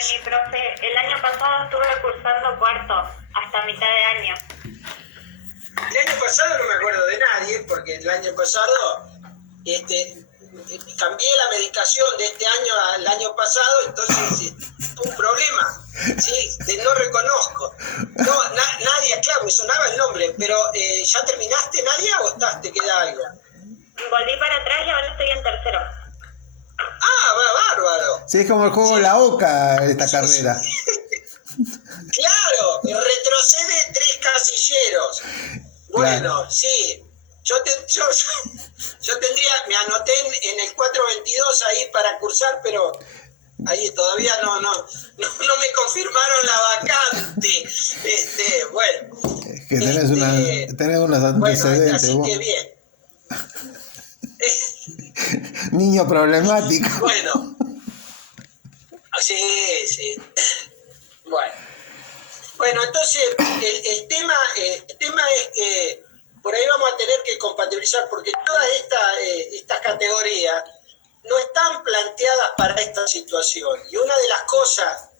mi profe, el año pasado estuve cursando cuarto, hasta mitad de año. El año pasado no me acuerdo de nadie, porque el año pasado cambié la medicación de este año al año pasado, entonces un problema, ¿sí? No reconozco. No, Nadia, claro, me sonaba el nombre, pero ¿ya terminaste, Nadia, o te queda algo? Volví para atrás y ahora estoy en tercero. Ah, va, bárbaro. Sí, es como el juego La Oca, esta Sí, carrera. Claro, retrocede 3 casilleros. Bueno, Claro. sí. Yo tendría, me anoté en el 422 ahí para cursar, pero ahí todavía no me confirmaron la vacante. Bueno. Es que tenés unos antecedentes, bueno, así vos. que bien. Niño problemático. Bueno. Sí. Bueno, entonces el tema es que por ahí vamos a tener que compatibilizar, porque todas estas categorías no están planteadas para esta situación. Y una de las cosas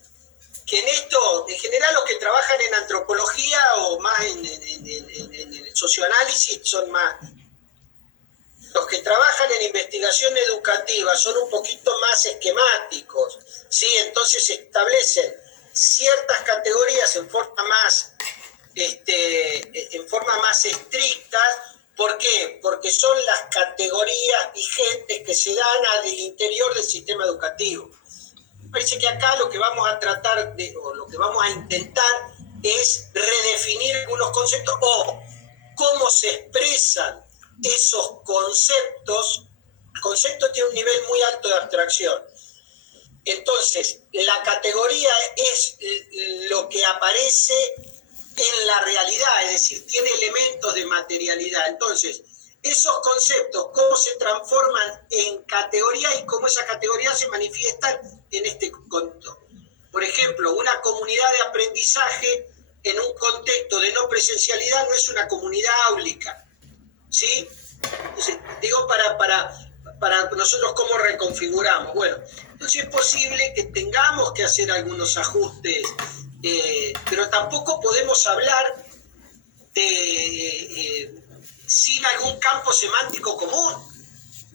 que en esto, en general los que trabajan en antropología o más en el socioanálisis son más, los que trabajan en investigación educativa son un poquito más esquemáticos, ¿sí? Entonces se establecen ciertas categorías en forma más estrictas. ¿Por qué? Porque son las categorías vigentes que se dan al interior del sistema educativo. Parece que acá lo que vamos a tratar o lo que vamos a intentar es redefinir algunos conceptos o cómo se expresan esos conceptos. El concepto tiene un nivel muy alto de abstracción. Entonces, la categoría es lo que aparece en la realidad, es decir, tiene elementos de materialidad. Entonces, esos conceptos, cómo se transforman en categorías y cómo esas categorías se manifiestan en este contexto. Por ejemplo, una comunidad de aprendizaje en un contexto de no presencialidad no es una comunidad áulica, ¿sí? Entonces, digo para nosotros cómo reconfiguramos. Bueno, entonces es posible que tengamos que hacer algunos ajustes, pero tampoco podemos hablar sin algún campo semántico común.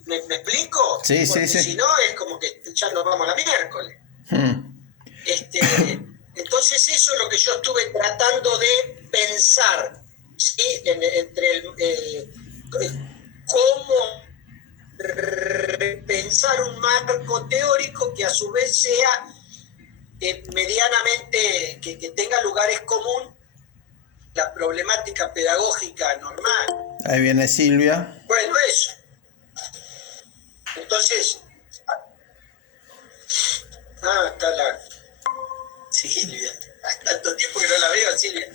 ¿Me explico? Sí, porque sí. Si no, es como que ya nos vamos la miércoles. Entonces eso es lo que yo estuve tratando de pensar, ¿sí? Entre cómo pensar un marco teórico que a su vez sea medianamente, que tenga lugares comunes, la problemática pedagógica normal. Ahí viene Silvia. Bueno, eso. Entonces, está la Silvia. Hace tanto tiempo que no la veo, Silvia.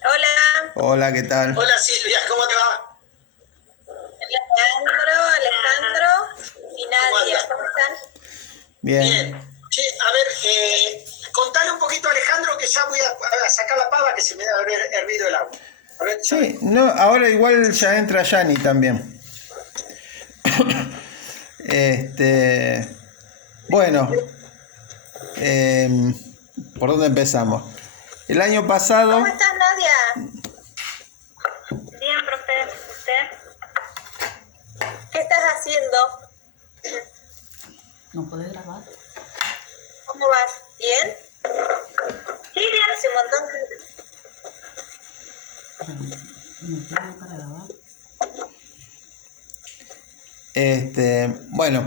Hola. Hola, ¿qué tal? Hola Silvia, ¿cómo te va? Alejandro y Nadia, ¿cómo están? Bien. Che, a ver, contale un poquito a Alejandro que ya voy a sacar la pava que se me debe haber hervido el agua. A ver, Sí, no, ahora igual ya entra Yani también. Bueno, ¿por dónde empezamos? El año pasado... ¿Cómo estás, Nadia? Bien, profe. ¿Usted? ¿Qué estás haciendo? ¿No podés grabar? ¿Cómo vas? ¿Bien? Sí, bien. Hace un montón que... ¿No tengo para grabar? Bueno,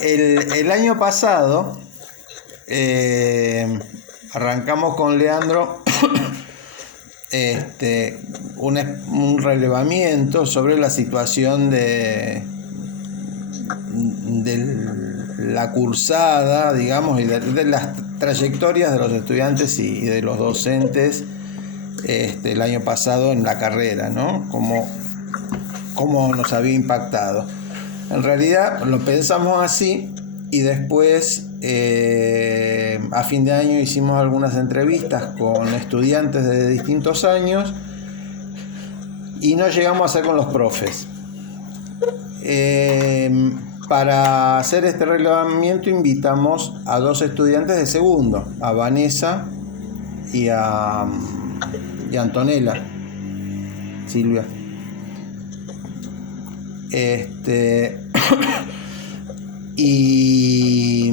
el año pasado arrancamos con Leandro un relevamiento sobre la situación de la cursada, digamos, y de las trayectorias de los estudiantes y de los docentes el año pasado en la carrera, ¿no? Cómo nos había impactado. En realidad lo pensamos así y después a fin de año hicimos algunas entrevistas con estudiantes de distintos años y no llegamos a hacer con los profes. Para hacer este relevamiento invitamos a 2 estudiantes de segundo, a Vanessa y a Antonella, Silvia. Y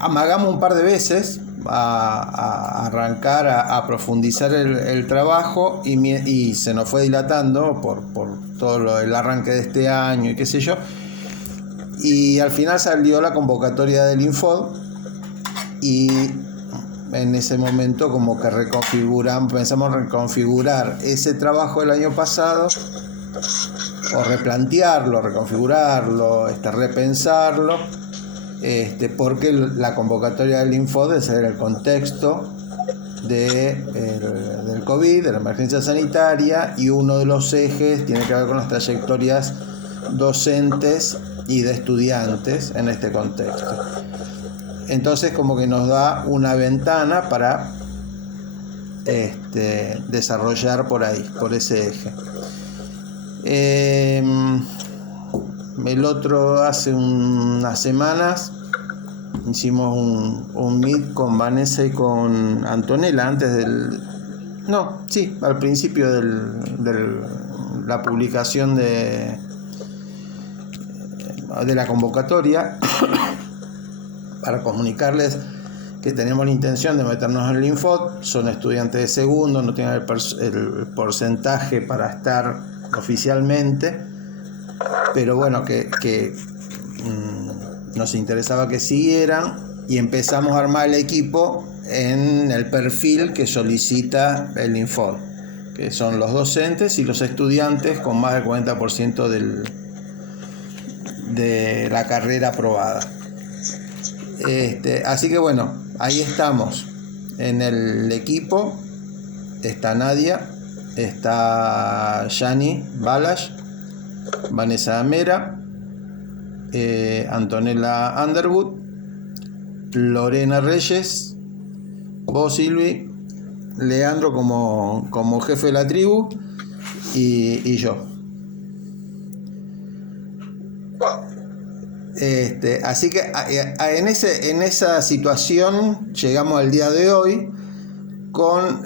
amagamos un par de veces a arrancar a profundizar el trabajo y se nos fue dilatando por todo el arranque de este año y qué sé yo, y al final salió la convocatoria del Infod y en ese momento como que pensamos reconfigurar ese trabajo del año pasado, o replantearlo, reconfigurarlo, repensarlo, porque la convocatoria del Infod es el contexto del COVID, de la emergencia sanitaria, y uno de los ejes tiene que ver con las trayectorias docentes y de estudiantes en este contexto. Entonces como que nos da una ventana para desarrollar por ahí, por ese eje. El otro, hace unas semanas hicimos un meet con Vanessa y con Antonella al principio de la publicación de la convocatoria para comunicarles que tenemos la intención de meternos en el Infod. Son estudiantes de segundo, no tienen el porcentaje para estar oficialmente, pero bueno, que nos interesaba que siguieran, y empezamos a armar el equipo en el perfil que solicita el Infod, que son los docentes y los estudiantes con más del 40% de la carrera aprobada. Así que bueno, ahí estamos en el equipo. Está Nadia, está Yani Balash, Vanessa Mera, Antonella Underwood, Lorena Reyes, vos Silvi, Leandro como jefe de la tribu y yo. Así que en esa situación llegamos al día de hoy con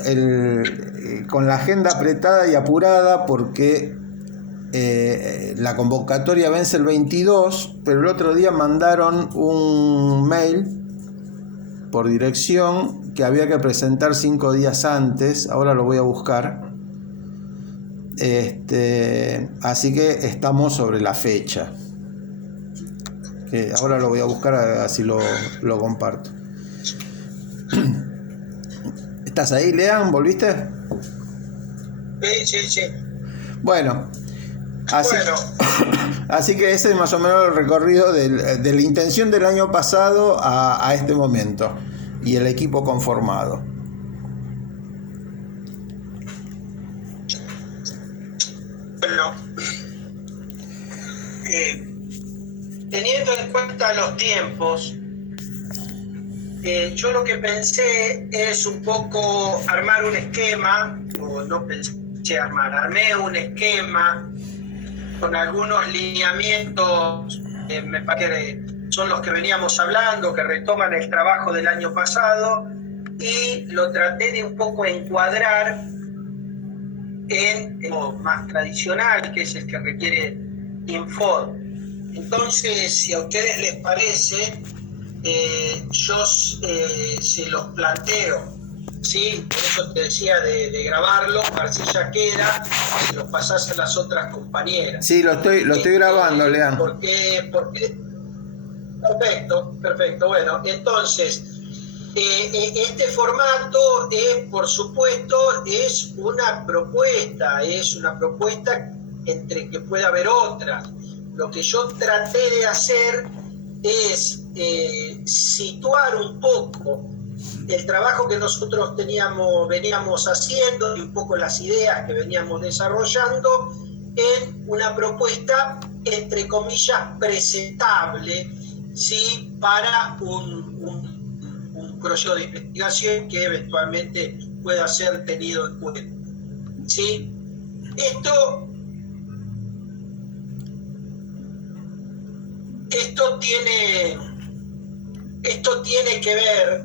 la agenda apretada y apurada, porque la convocatoria vence el 22, pero el otro día mandaron un mail por dirección que había que presentar 5 días antes. Ahora lo voy a buscar. Así que estamos sobre la fecha. Ahora lo voy a buscar, así lo comparto. ¿Estás ahí, Lean? ¿Volviste? Sí. Bueno, así que ese es más o menos el recorrido de la intención del año pasado a este momento y el equipo conformado. Bueno, teniendo en cuenta los tiempos, yo lo que pensé es un poco armar un esquema, o no pensé armé un esquema con algunos lineamientos, me parece que son los que veníamos hablando, que retoman el trabajo del año pasado, y lo traté de un poco encuadrar en lo más tradicional, que es el que requiere Infod. Entonces, si a ustedes les parece, yo se los planteo, ¿sí? Por eso te decía de grabarlo, para ver si ya queda, se los pasás a las otras compañeras. Sí, lo estoy grabando, Lean. Porque perfecto. Bueno, entonces, este formato, por supuesto, es una propuesta entre que pueda haber otras. Lo que yo traté de hacer es situar un poco el trabajo que nosotros veníamos haciendo y un poco las ideas que veníamos desarrollando en una propuesta, entre comillas, presentable, ¿sí? Para un proyecto de investigación que eventualmente pueda ser tenido en cuenta, ¿sí? Esto esto tiene que ver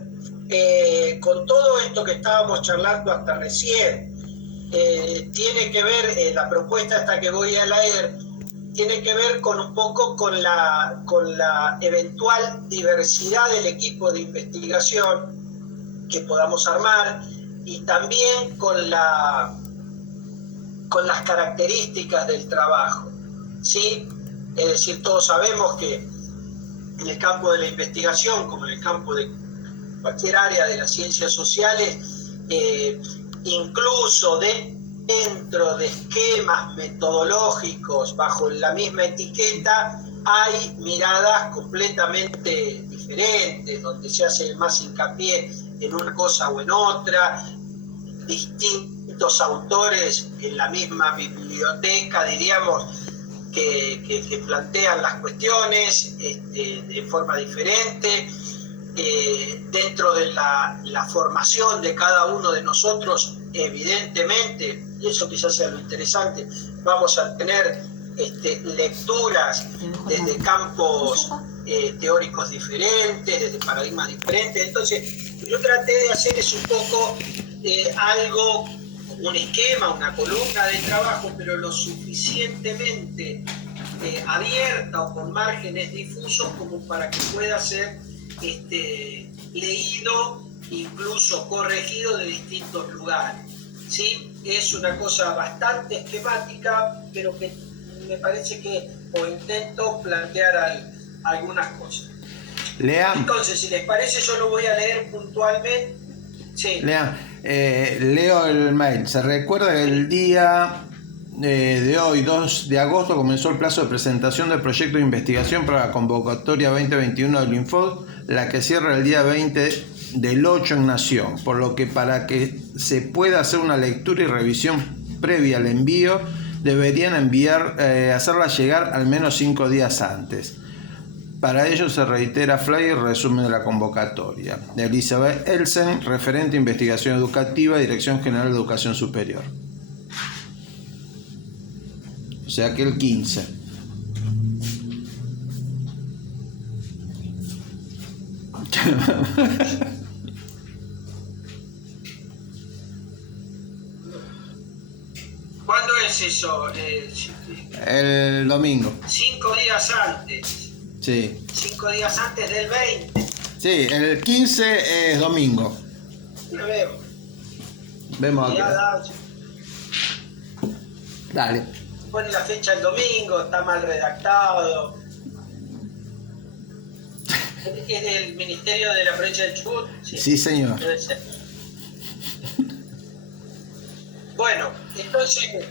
con todo esto que estábamos charlando hasta recién. Tiene que ver, la propuesta esta que voy a leer, tiene que ver con un poco con la eventual diversidad del equipo de investigación que podamos armar y también con las características del trabajo, ¿sí? Es decir, todos sabemos que en el campo de la investigación, como en el campo de cualquier área de las ciencias sociales, incluso dentro de esquemas metodológicos bajo la misma etiqueta, hay miradas completamente diferentes, donde se hace más hincapié en una cosa o en otra, distintos autores en la misma biblioteca, diríamos, que plantean las cuestiones de forma diferente. Dentro de la formación de cada uno de nosotros, evidentemente, y eso quizás sea lo interesante, vamos a tener lecturas desde campos teóricos diferentes, desde paradigmas diferentes. Entonces, yo traté de hacer es un poco algo, un esquema, una columna de trabajo, pero lo suficientemente abierta o con márgenes difusos como para que pueda ser leído, incluso corregido de distintos lugares, ¿sí? Es una cosa bastante esquemática, pero que me parece que o intento plantear algunas cosas. Lean. Entonces, si les parece, yo lo voy a leer puntualmente. Sí. Lean, leo el mail. Se recuerda que el día de hoy, 2 de agosto, comenzó el plazo de presentación del proyecto de investigación para la convocatoria 2021 del Infod, la que cierra el día 20 del 8 en Nación, por lo que para que se pueda hacer una lectura y revisión previa al envío, deberían hacerla llegar al menos 5 días antes. Para ello se reitera flyer y resumen de la convocatoria. De Elizabeth Elsen, referente de investigación educativa, Dirección General de Educación Superior. O sea que el 15. ¿Cuándo es eso? El domingo. 5 días antes. Sí. 5 días antes del 20. Sí, el 15 es domingo. Ya veo. Vemos aquí. Ya Dale. pone la fecha el domingo, está mal redactado. ¿Es del Ministerio de la Provincia del Chubut? Sí, señor. Debe ser. Bueno, entonces,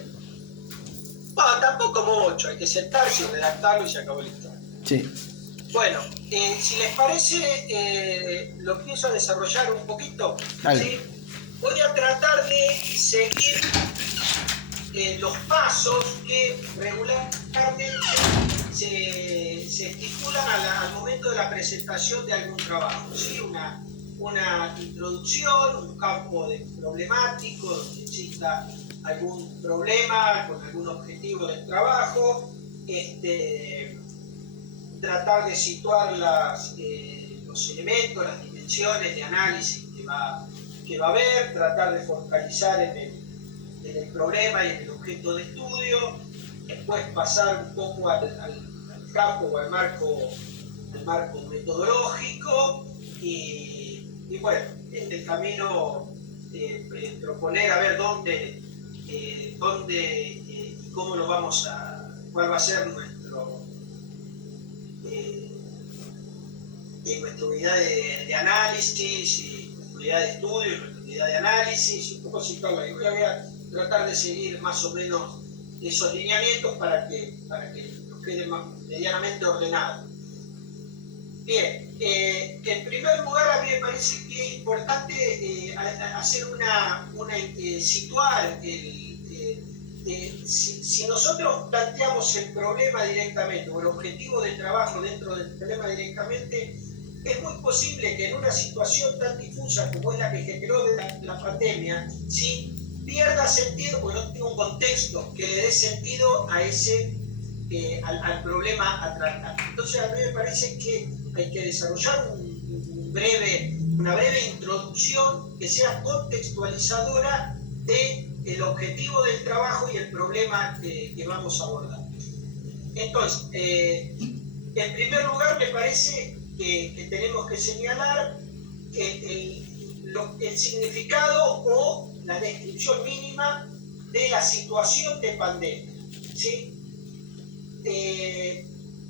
bueno, tampoco mucho, hay que sentarse y redactarlo y se acabó la historia. Sí. Bueno, si les parece, lo empiezo a desarrollar un poquito. ¿Sí? Voy a tratar de seguir los pasos que regularmente se estipulan al momento de la presentación de algún trabajo, ¿sí? Una introducción, un campo problemático donde exista algún problema con algún objetivo del trabajo, tratar de situar los elementos, las dimensiones de análisis que va a haber, tratar de focalizar en el problema y en el objeto de estudio, después pasar un poco al campo o al marco metodológico y bueno, en el camino proponer a ver dónde y cómo lo vamos cuál va a ser nuestra unidad de análisis y nuestra unidad de estudio y nuestra unidad de análisis, un poco situarlo. Y voy a tratar de seguir más o menos esos lineamientos para que nos quede medianamente ordenado. Bien, en primer lugar a mí me parece que es importante hacer situar si nosotros planteamos el problema directamente o el objetivo de trabajo dentro del problema directamente, es muy posible que en una situación tan difusa como es la que generó la pandemia, ¿sí?, pierda sentido porque no tiene un contexto que le dé sentido a ese al problema a tratar. Entonces a mí me parece que hay que desarrollar una breve introducción que sea contextualizadora del objetivo del trabajo y el problema que vamos a abordar. Entonces, en primer lugar, me parece que tenemos que señalar el significado o la descripción mínima de la situación de pandemia, ¿sí?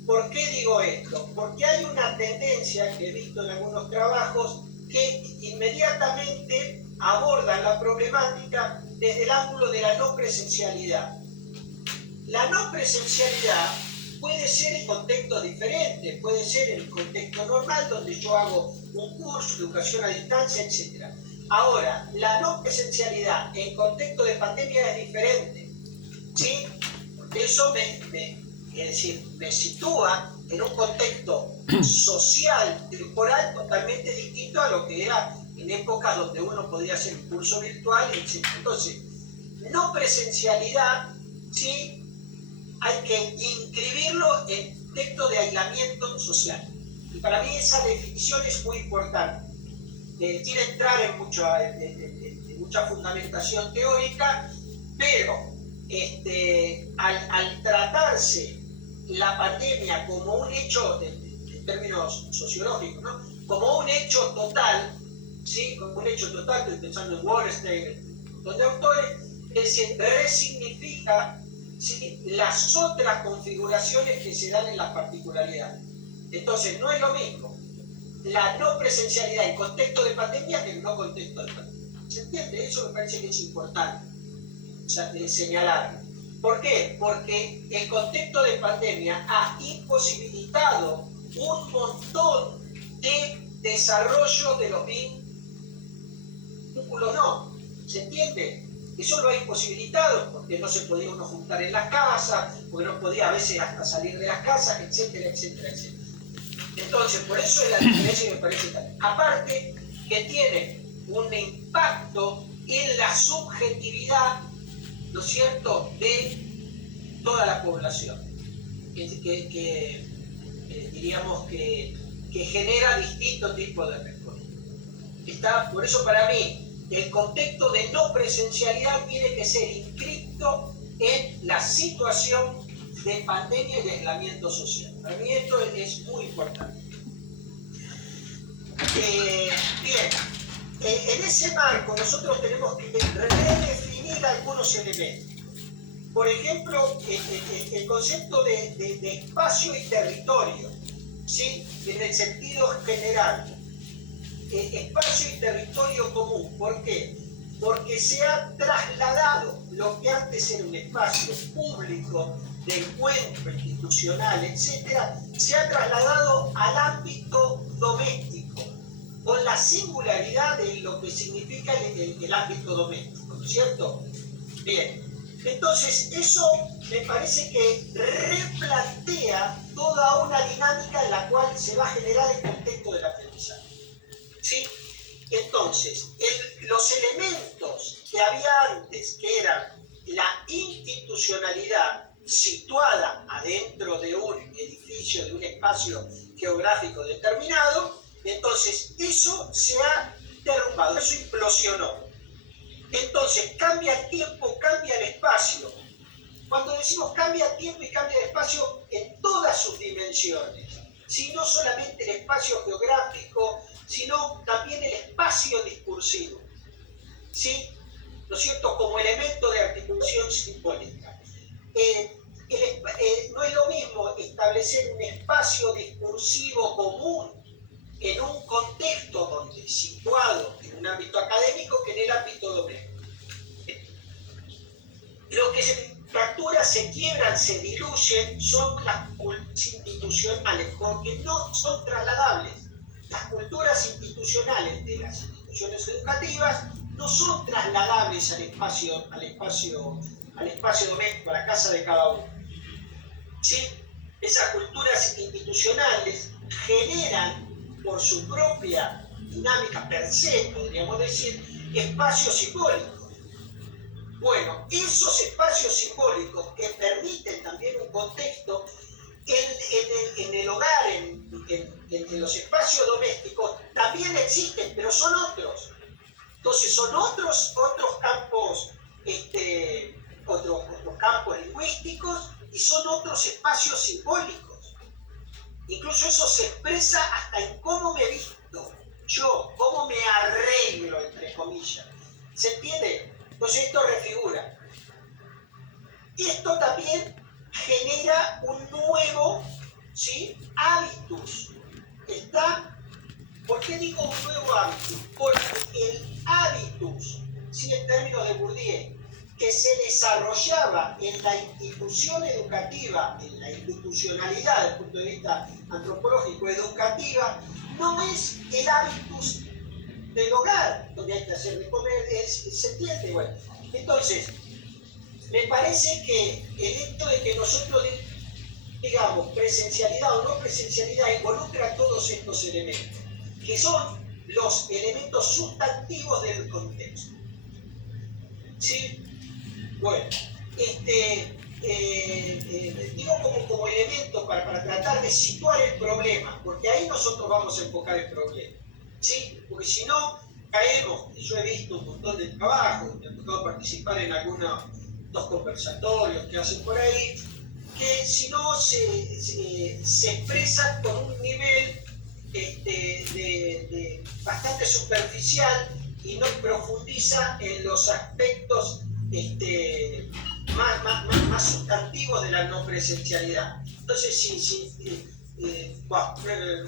¿Por qué digo esto? Porque hay una tendencia que he visto en algunos trabajos que inmediatamente abordan la problemática desde el ángulo de la no presencialidad. La no presencialidad puede ser en contextos diferentes, puede ser en el contexto normal donde yo hago un curso, educación a distancia, etc. Ahora, la no presencialidad en contexto de pandemia es diferente, ¿sí? Porque eso me sitúa en un contexto social, temporal, totalmente distinto a lo que era en épocas donde uno podía hacer un curso virtual, etc. Entonces, no presencialidad, ¿sí? Hay que inscribirlo en contexto de aislamiento social. Y para mí esa definición es muy importante. Quiere entrar en mucha fundamentación teórica, pero al tratarse la pandemia como un hecho, en términos sociológicos, ¿no? Como un hecho total, ¿sí? Como un hecho total, estoy pensando en Wallerstein, un montón de autores, es decir, resignifica, ¿sí?, las otras configuraciones que se dan en las particularidades. Entonces, no es lo mismo la no presencialidad en contexto de pandemia que en no contexto de pandemia. ¿Se entiende? Eso me parece que es importante, o sea, señalar. ¿Por qué? Porque el contexto de pandemia ha imposibilitado un montón de desarrollo de los vínculos, ¿no? ¿Se entiende? Eso lo ha imposibilitado porque no se podía uno juntar en las casas, porque no podía a veces hasta salir de las casas, etcétera, etcétera, etcétera. Entonces, por eso es la diferencia me parece tal. Aparte, que tiene un impacto en la subjetividad, ¿no es cierto?, de toda la población. Diríamos que genera distintos tipos de respuestas. Por eso, para mí, el contexto de no presencialidad tiene que ser inscrito en la situación de pandemia y de aislamiento social. Para mí esto es muy importante. Bien, en ese marco nosotros tenemos que redefinir algunos elementos. Por ejemplo, el concepto de espacio y territorio, ¿sí?, en el sentido general. Espacio y territorio común. ¿Por qué? Porque se ha trasladado lo que antes era un espacio público de encuentro institucional, etcétera, se ha trasladado al ámbito doméstico, con la singularidad de lo que significa el ámbito doméstico, ¿no es cierto? Bien, entonces eso me parece que replantea toda una dinámica en la cual se va a generar el contexto del aprendizaje, ¿sí? Entonces, los elementos que había antes, que eran la institucionalidad situada adentro de un edificio, de un espacio geográfico determinado, entonces eso se ha derrumbado, eso implosionó. Entonces, cambia el tiempo, cambia el espacio. Cuando decimos cambia el tiempo y cambia el espacio en todas sus dimensiones, ¿sí? No solamente el espacio geográfico, sino también el espacio discursivo, ¿sí? ¿No es cierto?, como elemento de articulación simbólica. No es lo mismo establecer un espacio discursivo común en un contexto donde situado en un ámbito académico que en el ámbito doméstico. Lo que se fractura, se quiebran, se diluyen son las culturas institucionales, porque no son trasladables. Las culturas institucionales de las instituciones educativas no son trasladables al espacio doméstico, a la casa de cada uno. ¿Sí? Esas culturas institucionales generan por su propia dinámica per se, podríamos decir, espacios simbólicos. Bueno, esos espacios simbólicos que permiten también un contexto en el hogar, en los espacios domésticos, también existen, pero son otros. Entonces son otros campos, otros campos lingüísticos y son otros espacios simbólicos. Incluso eso se expresa hasta en cómo me visto yo, cómo me arreglo, entre comillas. ¿Se entiende? Entonces esto refigura. Esto también genera un nuevo, ¿sí?, hábitus. ¿Por qué digo un nuevo hábitus? Porque el hábitus, ¿sí?, en términos de Bourdieu, que se desarrollaba en la institución educativa, en la institucionalidad desde el punto de vista antropológico educativa, no es el hábitus del hogar, donde hay que hacer de comer, se entiende, bueno. Entonces, me parece que el hecho de que nosotros digamos presencialidad o no presencialidad involucra todos estos elementos, que son los elementos sustantivos del contexto. ¿Sí? Bueno, digo como elemento para tratar de situar el problema, porque ahí nosotros vamos a enfocar el problema. ¿Sí? Porque si no, caemos, y yo he visto un montón de trabajos, me ha tocado participar en algunos dos conversatorios que hacen por ahí, que si no se expresan con un nivel bastante superficial y no profundiza en los aspectos más sustantivos de la no presencialidad. Entonces,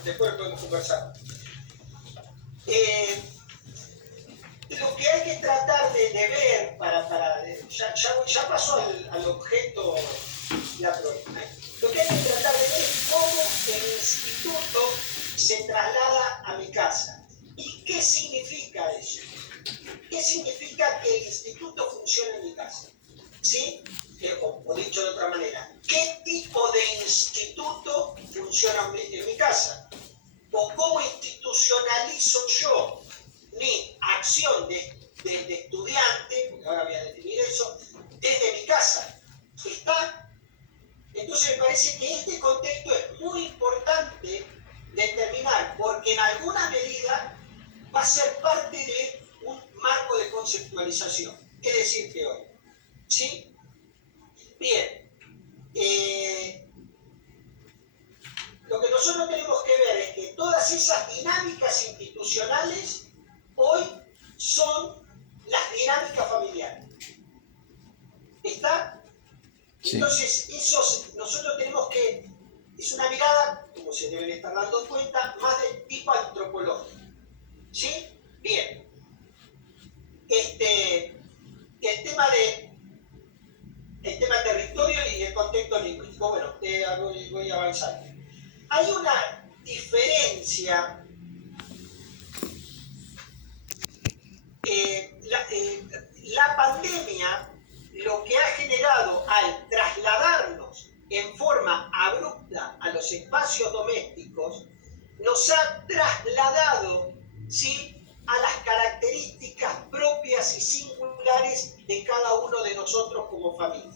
después podemos conversar. Lo que hay que tratar de ver ya pasó al objeto la problema. Lo que hay que tratar de ver es cómo el instituto se traslada a mi casa. ¿Y qué significa eso? ¿Qué significa que el instituto funcione en mi casa? ¿Sí? O dicho de otra manera, ¿qué tipo de instituto funciona en mi casa? ¿O cómo institucionalizo yo mi acción de estudiante, porque ahora voy a definir eso, desde mi casa? ¿Está? Entonces me parece que este contexto es muy importante determinar, porque en alguna medida va a ser parte de un marco de conceptualización. Es decir, que hoy, ¿sí? Bien, lo que nosotros tenemos que ver es que todas esas dinámicas institucionales hoy son las dinámicas familiares. ¿Está? Sí. Entonces, nosotros tenemos que, es una mirada, como se deben estar dando cuenta, más de tipo antropológico. ¿Sí? Bien. El tema territorio y el contexto lingüístico. Bueno, voy avanzando. Hay una diferencia. La pandemia lo que ha generado al trasladarnos en forma abrupta a los espacios domésticos, nos ha trasladado, ¿sí?, a las características propias y singulares de cada uno de nosotros como familia.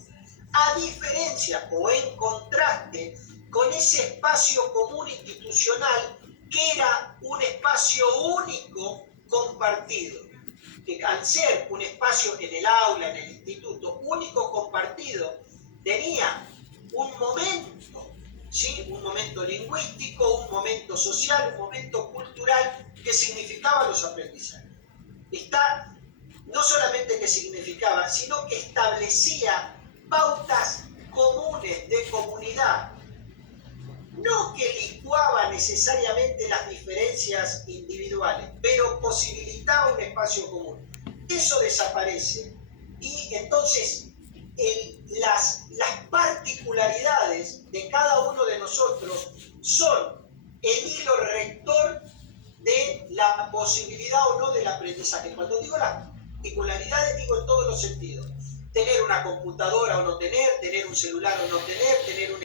A diferencia o en contraste con ese espacio común institucional que era un espacio único compartido, que al ser un espacio en el aula, en el instituto, único compartido, tenía un momento, ¿sí?, un momento lingüístico, un momento social, un momento cultural que significaba los aprendizajes. No solamente que significaba, sino que establecía pautas comunes de comunidad, no que licuaba necesariamente las diferencias individuales, pero posibilitaba un espacio común. Eso desaparece y entonces las particularidades de cada uno de nosotros son el hilo rector de la posibilidad o no del aprendizaje. Cuando digo las particularidades, digo en todos los sentidos. Tener una computadora o no tener un celular o no tener un